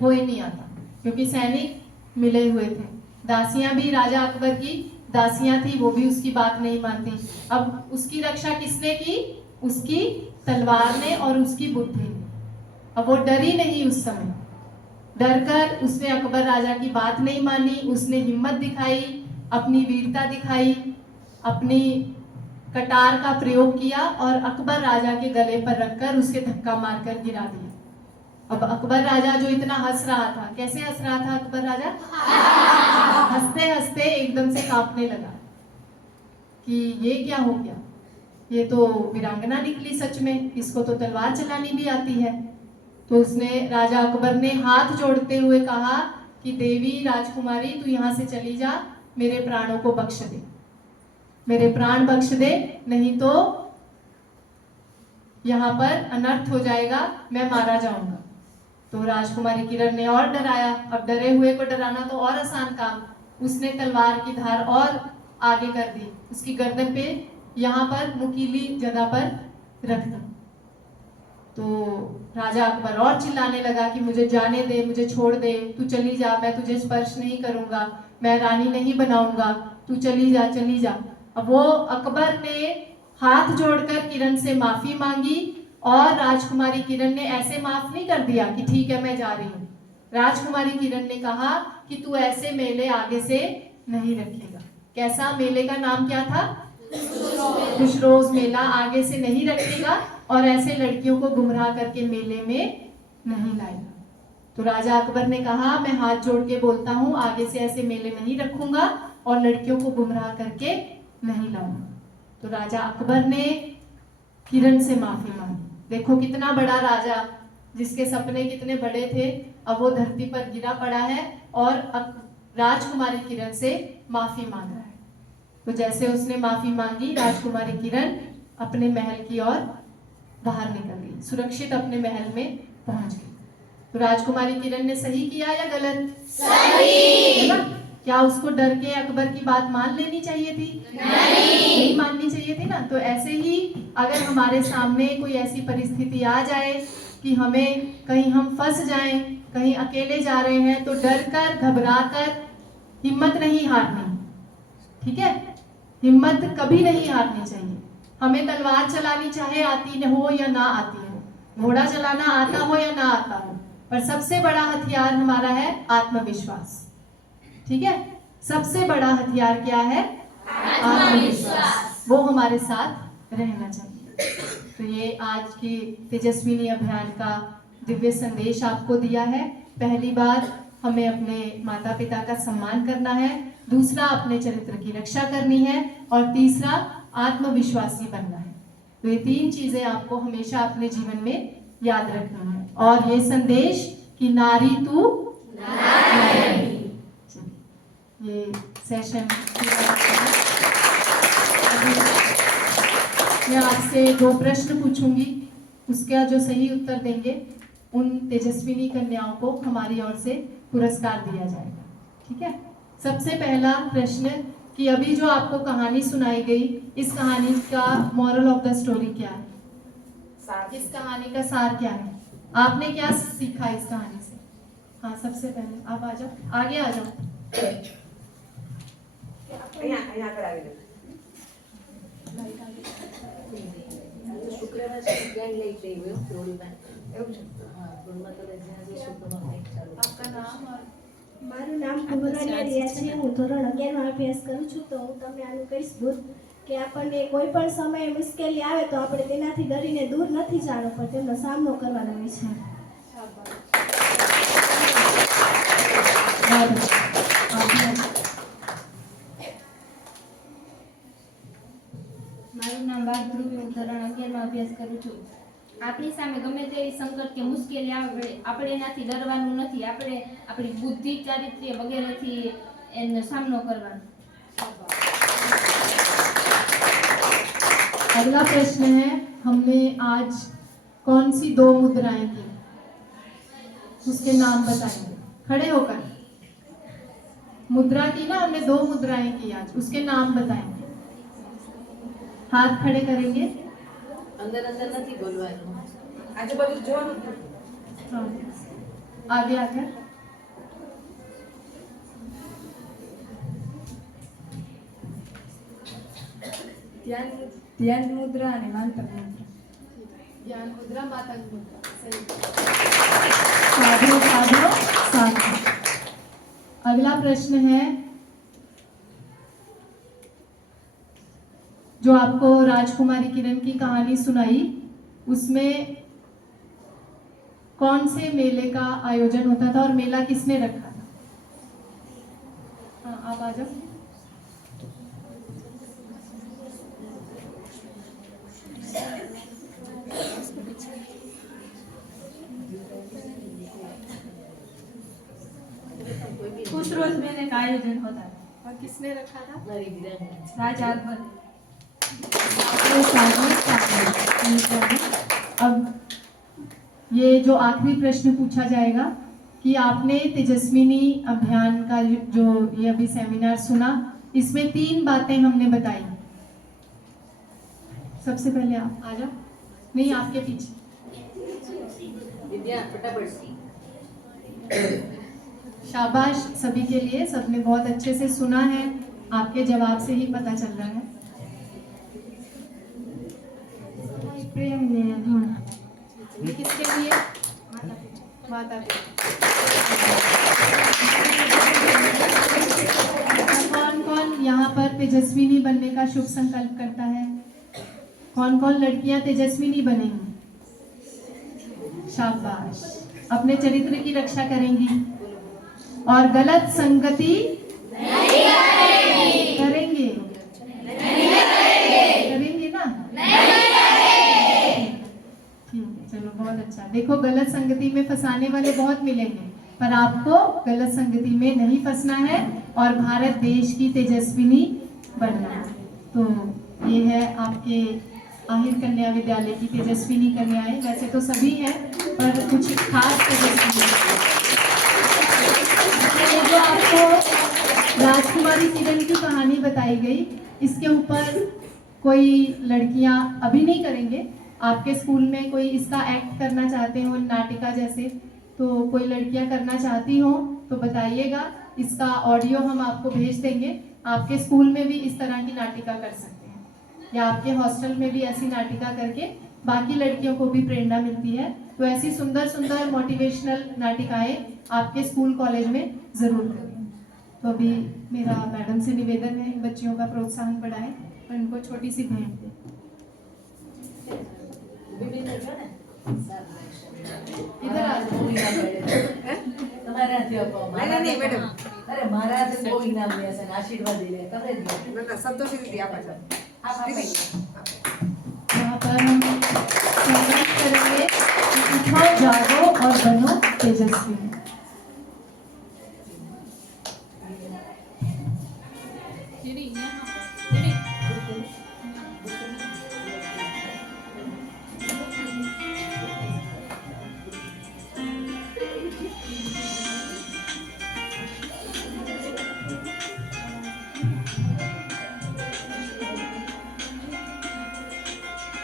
वो ही नहीं आता, क्योंकि सैनिक मिले हुए थे। दासियां भी राजा अकबर की दासियां थी, वो भी उसकी बात नहीं मानती। अब उसकी रक्षा किसने की? उसकी तलवार ने और उसकी बुद्धि ने। अब वो डरी नहीं उस समय, डरकर उसने अकबर राजा की बात नहीं मानी। उसने हिम्मत दिखाई, अपनी वीरता दिखाई, अपनी कटार का प्रयोग किया और अकबर राजा के गले पर रखकर उसके धक्का मारकर गिरा दिया। अब अकबर राजा जो इतना हंस रहा था, कैसे हंस रहा था अकबर राजा? हंसते हंसते एकदम से कांपने लगा कि ये क्या हो गया, ये तो वीरांगना निकली सच में, इसको तो तलवार चलानी भी आती है। तो उसने, राजा अकबर ने हाथ जोड़ते हुए कहा कि देवी राजकुमारी तू यहाँ से चली जा, मेरे प्राणों को बख्श दे, मेरे प्राण बख्श दे, नहीं तो यहाँ पर अनर्थ हो जाएगा, मैं मारा जाऊंगा। तो राजकुमारी किरण ने और डराया। अब डरे हुए को डराना तो और आसान काम। उसने तलवार की धार और आगे कर दी, उसकी गर्दन पे यहाँ पर नुकीली जगह पर रख दी। तो राजा अकबर और चिल्लाने लगा कि मुझे जाने दे, मुझे छोड़ दे, तू चली जा, मैं तुझे स्पर्श नहीं करूंगा, मैं रानी नहीं बनाऊंगा, तू चली जा, चली जा। अब वो अकबर ने हाथ जोड़कर किरण से माफी मांगी और राजकुमारी किरण ने ऐसे माफ नहीं कर दिया कि ठीक है मैं जा रही हूँ। राजकुमारी किरण ने कहा कि तू ऐसे मेले आगे से नहीं रखेगा। कैसा मेले का नाम क्या था? खुशरोज मेला आगे से नहीं रखेगा और ऐसे लड़कियों को गुमराह करके मेले में नहीं लाएगा। तो राजा अकबर ने कहा मैं हाथ जोड़ के बोलता हूँ, आगे से ऐसे मेले नहीं रखूंगा और लड़कियों को गुमराह करके नहीं लाऊंगा। तो राजा अकबर ने किरण से माफी मांगी। देखो कितना बड़ा राजा, जिसके सपने कितने बड़े थे, अब वो धरती पर गिरा पड़ा है और राजकुमारी किरण से माफी मांग रहा है। तो जैसे उसने माफी मांगी, राजकुमारी किरण अपने महल की ओर बाहर निकल गई, सुरक्षित अपने महल में पहुंच गई। तो राजकुमारी किरण ने सही किया या गलत? सही। है ना? क्या उसको डर के अकबर की बात मान लेनी चाहिए थी? नहीं माननी चाहिए थी ना। तो ऐसे ही अगर हमारे सामने कोई ऐसी परिस्थिति आ जाए कि हमें कहीं हम फंस जाएं, कहीं अकेले जा रहे हैं, तो डर कर, घबरा कर हिम्मत नहीं हारनी, ठीक है? हिम्मत कभी नहीं हारनी चाहिए। हमें तलवार चलानी चाहे आती हो या ना आती हो, घोड़ा चलाना आता हो या ना आता हो, पर सबसे बड़ा हथियार हमारा है आत्मविश्वास, ठीक है? सबसे बड़ा हथियार क्या है? आत्मविश्वास। वो हमारे साथ रहना चाहिए। तो ये आज की तेजस्विनी अभियान का दिव्य संदेश आपको दिया है। पहली बात, हमें अपने माता पिता का सम्मान करना है, दूसरा अपने चरित्र की रक्षा करनी है और तीसरा आत्मविश्वासी बनना है। तो ये तीन चीजें आपको हमेशा अपने जीवन में याद रखनी है। और ये संदेश कि नारी तू नारी। ये सेशन मैं आपसे 2 प्रश्न पूछूंगी, उसका जो सही उत्तर देंगे उन तेजस्विनी कन्याओं को हमारी ओर से पुरस्कार दिया जाएगा, ठीक है? सबसे पहला प्रश्न कि अभी जो आपको कहानी सुनाई गई, इस कहानी का मॉरल ऑफ द स्टोरी क्या है? इस कहानी का सार क्या है? आपने क्या सीखा इस कहानी से? हाँ, सबसे पहले आप आ जाओ, आगे आ जाओ। શુક્રવાર પ્લાન લઈ જઈ ગયો થોડીમાં એવું છે હા થોડીમાં તો જ્યાં જે શુક્રવાર કંઈક ચાલુ आपका नाम और મારું નામ કુમરાની રિયા છે. હું ધોરણ 11 માં અભ્યાસ કરું છું. તો હું તમને આનું કહીશ ભૂત કે આપણને કોઈ પણ સમયે મુશ્કેલી આવે તો આપણે તેનાથી ડરીને દૂર નથી જવાનું, પણ તેમનો સામનો કરવાનો હોય છે. મારું નામ બાગ ધ્રુવી, હું ધોરણ 11 માં અભ્યાસ કરું છું. આપણી સામે ગમે તેવી સંકટ કે મુશ્કેલી આવે આપણે એનાથી ડરવાનું નથી, આપણે આપણી બુદ્ધિ ચારિત્ર્ય વગેરેથી એનો સામનો કરવાનો. अगला प्रश्न है, हमने आज कौन सी 2 मुद्राएं की, उसके नाम बताएंगे खड़े होकर. मुद्रा की ना हमने 2 मुद्राएं की आज, उसके नाम बताएंगे. हाथ खड़े करेंगे. અંદર અંદર નથી બોલવાનું. આજુબાજુ જોવાનું. हाँ. आगे आकर ધ્યાન મુદ્રા અને માંતક મુદ્રા. ज्ञान मुद्रा, मातंग मुद्रा. सही. साधो साधो साधो. अगला प्रश्न है, जो आपको राजकुमारी किरण की कहानी सुनाई, उसमें कौन से मेले का आयोजन होता था और मेला किसने रखा था? हाँ, आप आ जाओ. ખુશરોજ મેલે का आयोजन होता है. और किसने रखा था? મારી વિરામ. राजा अकबर. अब ये जो आखिरी प्रश्न पूछा जाएगा कि आपने तेजस्विनी अभियान का जो ये अभी सेमिनार सुना, इसमें 3 बातें हमने बताई. सबसे पहले आप आ जाओ. नहीं, आपके पीछे. વિદ્યા ફટાફટ. शाबाश सभी के लिए, सबने बहुत अच्छे से सुना है. आपके जवाब से ही पता चल रहा है. प्रेम ने ये किसके लिए? माता पिता. कौन कौन यहाँ पर तेजस्विनी बनने का शुभ संकल्प करता है? कौन कौन लड़कियां तेजस्विनी बनेंगी? शाबाश. अपने चरित्र की रक्षा करेंगी और गलत संगति नहीं करेंगे. करेंगे ना? ठीक है, चलो बहुत अच्छा. देखो, गलत संगति में फंसाने वाले बहुत मिलेंगे, पर आपको गलत संगति में नहीं फंसना है और भारत देश की तेजस्विनी बनना है. तो ये है आपके आहिर कन्या विद्यालय की तेजस्विनी कन्याएं. वैसे तो सभी हैं, पर कुछ खास तेजस्विनी. ये जो आपको राजकुमारी किरण की कहानी बताई गई, इसके ऊपर कोई लड़कियां अभी नहीं करेंगे. आपके स्कूल में कोई इसका एक्ट करना चाहते हो, नाटिका जैसे, तो कोई लड़कियां करना चाहती हो तो बताइएगा. इसका ऑडियो हम आपको भेज देंगे. आपके स्कूल में भी इस तरह की नाटिका कर सकते हैं, या आपके हॉस्टल में भी ऐसी नाटिका करके बाकी लड़कियों को भी प्रेरणा मिलती है. तो ऐसी सुंदर सुंदर मोटिवेशनल नाटिकाएं आपके स्कूल कॉलेज में जरूर करें. तो अभी मेरा मैडम से निवेदन है, इन बच्चियों का प्रोत्साहन बढ़ाएं और इनको छोटी सी भेंट दें. બીબીને જો ને. इधर आ जाओ. બહુ ઇનામ મળે. તમારે હાથે આપો. ના, નહીં, મેડમ. અરે મારા હાથે બહુ ઇનામ મળે છે. આશીર્વાદ દે. તમે દો. સંતોષી દીદી આપા છો. यहाँ पर हम संकल्प करेंगे कि उठो, जागो और बनो तेजस्वी.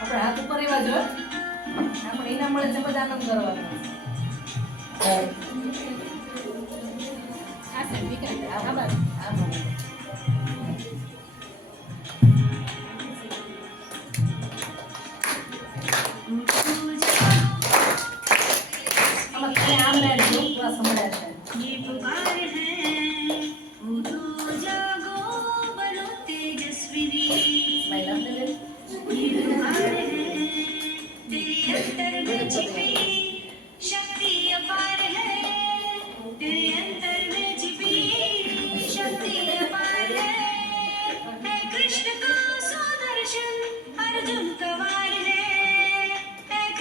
આપણે હાથ ઉપર એવા જો. આપણે ઇનામ મળે છે બધા આનંદ કરવાનો. આ બાજુ. આ બાજુ. આમાં ખાલી આમ રાખજો. બસ હમણાં છે. સ્માઈલ આપને દે.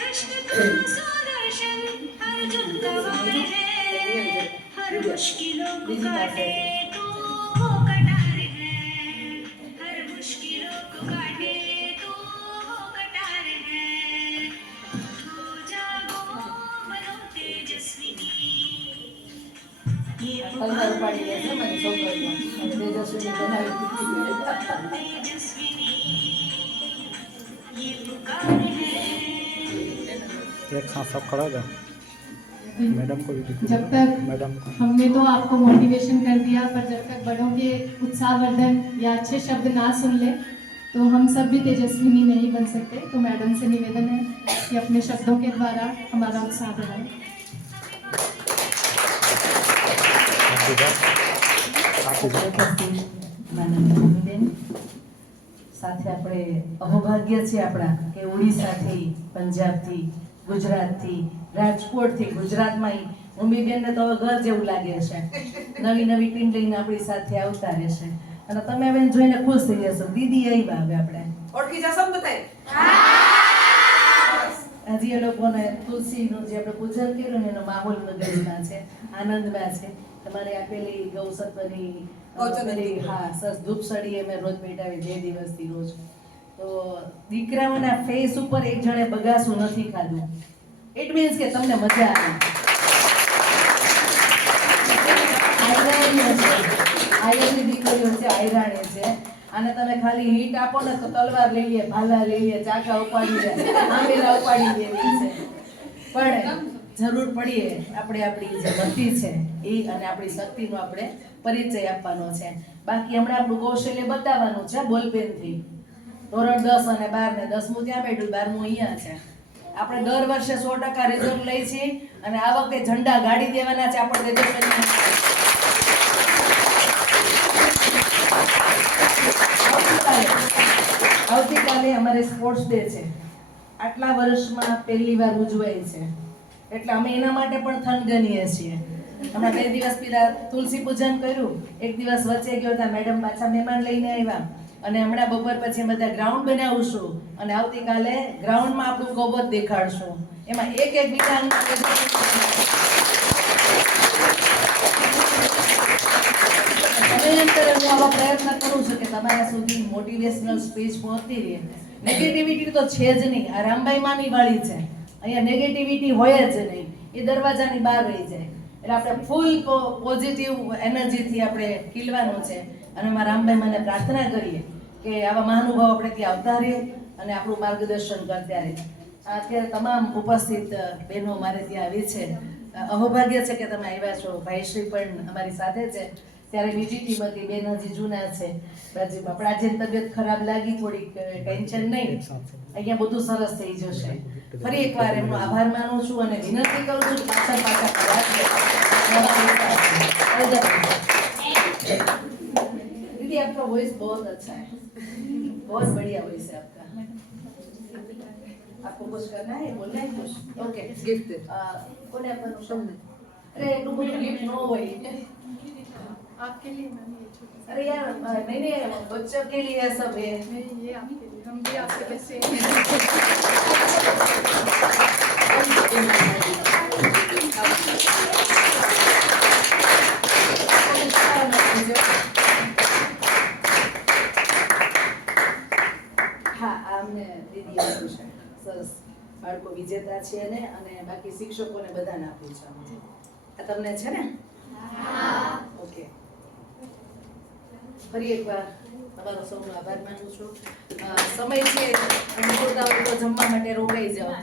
कृष्ण તલવાર ઉપાડી લે છે મને છોકરીઓ તેજસ્વીની બનાવી एक साथ सब खड़ा जा मैडम को भी दिखा जब तक मैडम को हमने तो आपको मोटिवेशन कर दिया, पर जब तक बड़ों के उत्साहवर्धन या अच्छे शब्द ना सुन ले तो हम सब भी तेजस्विनी नहीं बन सकते। तो मैडम से निवेदन है कि अपने शब्दों के द्वारा हमारा उत्साह बढ़ाएं। બેન સાથે આપણે અહોભાગ્ય છે આપણા કે ઓડિશાથી, પંજાબથી, ગુજરાતથી, રાજકોટથી, ગુજરાતમાં મમ્મીબેનને તો હવે ઘર જેવું લાગે છે, નવી નવી ટીમ લઈને આપણી સાથે આવતા રહેશે અને તમે હવે જોઈને ખુશ થઈ જશો. દીદી આવ્યા હવે આપણે ઓળખી જશો ને બધાય? આજે એ લોકોને તુલસીનું જે આપણે પૂજન કર્યું ને એનો માહોલ મગજમાં છે, આનંદમાં છે. તમારે આપેલી ગૌસત્વની ગૌચંદનની. હા સરસ ધૂપસળી અમે રોજ પેટાવી 2 દિવસથી રોજ. તો દીકરાઓના ફેસ ઉપર એક જણે બગાસું નથી ખાધું. ઇટ મીન્સ કે તમને મજા આવી. આયરની દીકરીઓ છે, આયરાણી છે, અને તમે ખાલી હીટ આપો ને તો તલવાર લઈ લે, ભાલા લઈ લે, ચાકા ઉપાડી લે, આંબેલા ઉપાડી લેવી છે. પણ જરૂર પડીએ આપણે આપણી જે ભક્તિ છે એ અને આપણી શક્તિનો આપણે પરિચય આપવાનો છે. બાકી હમણાં આપણું કૌશલ્ય બતાવવાનું છે બોલપેનથી. ધોરણ 10 અને 12 ને 10મું ત્યાં બેઠું, 12મું અહીંયા છે. આપણે દર વર્ષે 100% રિઝલ્ટ લઈ છીએ અને આ વખતે ઝંડા ગાડી દેવાના છે આપણે તેજસ્વીની. આવતીકાલે અમારે સ્પોર્ટ્સ ડે છે, આટલા વર્ષમાં પહેલી વાર ઉજવાય છે, એટલે અમે એના માટે પણ થનગનીએ છીએ. હમણાં 2 દિવસ પહેલા તુલસી પૂજન કર્યું, 1 દિવસ વચ્ચે ગયો હતા, મેડમ પાછા મહેમાન લઈને આવ્યા, અને હમણાં બપોર પછી બધા ગ્રાઉન્ડ બનાવશું અને આવતીકાલે ગ્રાઉન્ડમાં આપણું કૌવત દેખાડશું. એમાં એક વિધાનમાં સમયાંતરે હું આવા પ્રયત્ન કરું છું કે તમારા સુધી મોટિવેશનલ સ્પીચ પહોંચતી રહે. નેગેટિવિટી તો છે જ નહીં, આ રામભાઈ માની વાળી છે, અહીંયા નેગેટિવિટી હોય જ નહીં, એ દરવાજાની બહાર રહી જાય. એટલે આપણે ફૂલ પોઝિટિવ એનર્જીથી આપણે ખીલવાનું છે. અને મારા રામભાઈ મને પ્રાર્થના કરીએ કે આવા મહાનુભાવ આપણે ત્યાં આવતા રહે અને આપણું માર્ગદર્શન કરતા રહે. અત્યારે તમામ ઉપસ્થિત બહેનો મારે ત્યાં આવી છે, અહોભાગ્ય છે કે તમે આવ્યા છો. ભાઈશ્રી પણ અમારી સાથે છે. ત્યારે બીજી ટીમ હતી, બેન હજી જૂના છે બાજુમાં, પણ આજે તબિયત ખરાબ લાગી, થોડીક ટેન્શન નહીં, અહીંયા બધું સરસ થઈ જશે. ફરી એકવાર એમનો આભાર માનું છું અને વિનંતી કરું છું કે दीदी आपका वॉइस बहुत अच्छा है, बहुत बढ़िया वॉइस है आपका. आपको कुछ करना है, बोलना है कुछ? ओके, गिफ्ट कौन है अपन शब्द? अरे लोगों को गिफ्ट नो वही आपके लिए मैम ये छोटी सी, अरे यार नहीं बच्चों के लिए सब है. नहीं ये आपके लिए, हम भी आपके बच्चे हैं। હા આમને દીદી આપ્યું છે, સરસ. બાળકો વિજેતા છે ને, અને બાકી શિક્ષકોને બધાને આપ્યું છે. આ તમને છે ને? ઓકે, ફરી એકવાર તમારો સૌનો આભાર માનું છું. સમય છે, તો જમવા માટે રોકાઈ જાઓ.